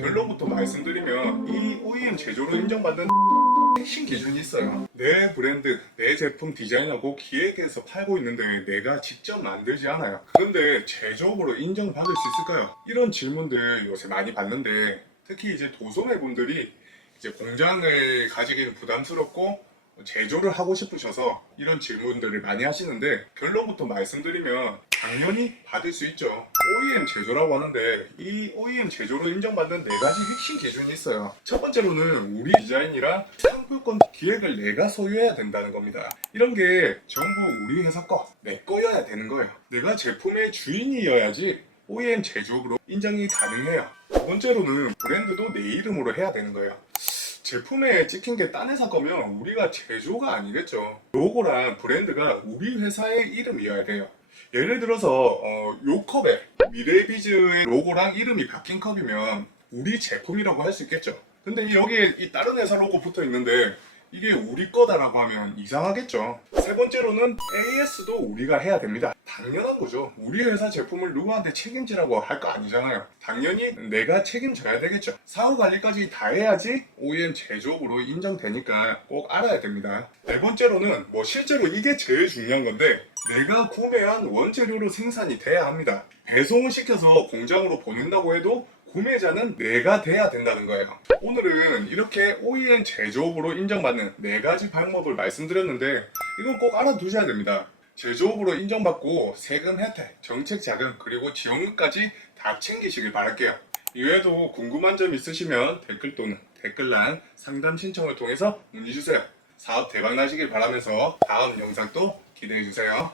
결론부터 말씀드리면 이 OEM 제조로 인정받는 핵심 기준이 있어요. 내 브랜드, 내 제품 디자인하고 기획해서 팔고 있는데 내가 직접 만들지 않아요. 그런데 제조업으로 인정받을 수 있을까요? 이런 질문들 요새 많이 받는데 특히 이제 도소매 분들이 이제 공장을 가지기는 부담스럽고 제조를 하고 싶으셔서 이런 질문들을 많이 하시는데 결론부터 말씀드리면 당연히 받을 수 있죠. OEM 제조라고 하는데 이 OEM 제조로 인정받는 네 가지 핵심 기준이 있어요. 첫 번째로는 우리 디자인이랑 상표권 기획을 내가 소유해야 된다는 겁니다. 이런 게 전부 우리 회사 거, 내 거여야 되는 거예요. 내가 제품의 주인이어야지 OEM 제조업으로 인정이 가능해요. 두 번째로는 브랜드도 내 이름으로 해야 되는 거예요. 제품에 찍힌 게 딴 회사 거면 우리가 제조가 아니겠죠. 로고랑 브랜드가 우리 회사의 이름이어야 돼요. 예를 들어서 어, 요 컵에 미래비즈의 로고랑 이름이 바뀐 컵이면 우리 제품이라고 할 수 있겠죠. 근데 여기에 이 다른 회사 로고 붙어 있는데 이게 우리 거다라고 하면 이상하겠죠. 세 번째로는 AS도 우리가 해야 됩니다. 당연한 거죠. 우리 회사 제품을 누구한테 책임지라고 할 거 아니잖아요. 당연히 내가 책임져야 되겠죠. 사후 관리까지 다 해야지 OEM 제조업으로 인정되니까 꼭 알아야 됩니다. 네 번째로는 뭐 실제로 이게 제일 중요한 건데 내가 구매한 원재료로 생산이 돼야 합니다. 배송을 시켜서 공장으로 보낸다고 해도 구매자는 내가 돼야 된다는 거예요. 오늘은 이렇게 OEM 제조업으로 인정받는 네 가지 방법을 말씀드렸는데 이건 꼭 알아두셔야 됩니다. 제조업으로 인정받고 세금 혜택, 정책 자금, 그리고 지원금까지 다 챙기시길 바랄게요. 이외에도 궁금한 점 있으시면 댓글 또는 댓글란 상담 신청을 통해서 문의 주세요. 사업 대박 나시길 바라면서 다음 영상 또 기대해 주세요.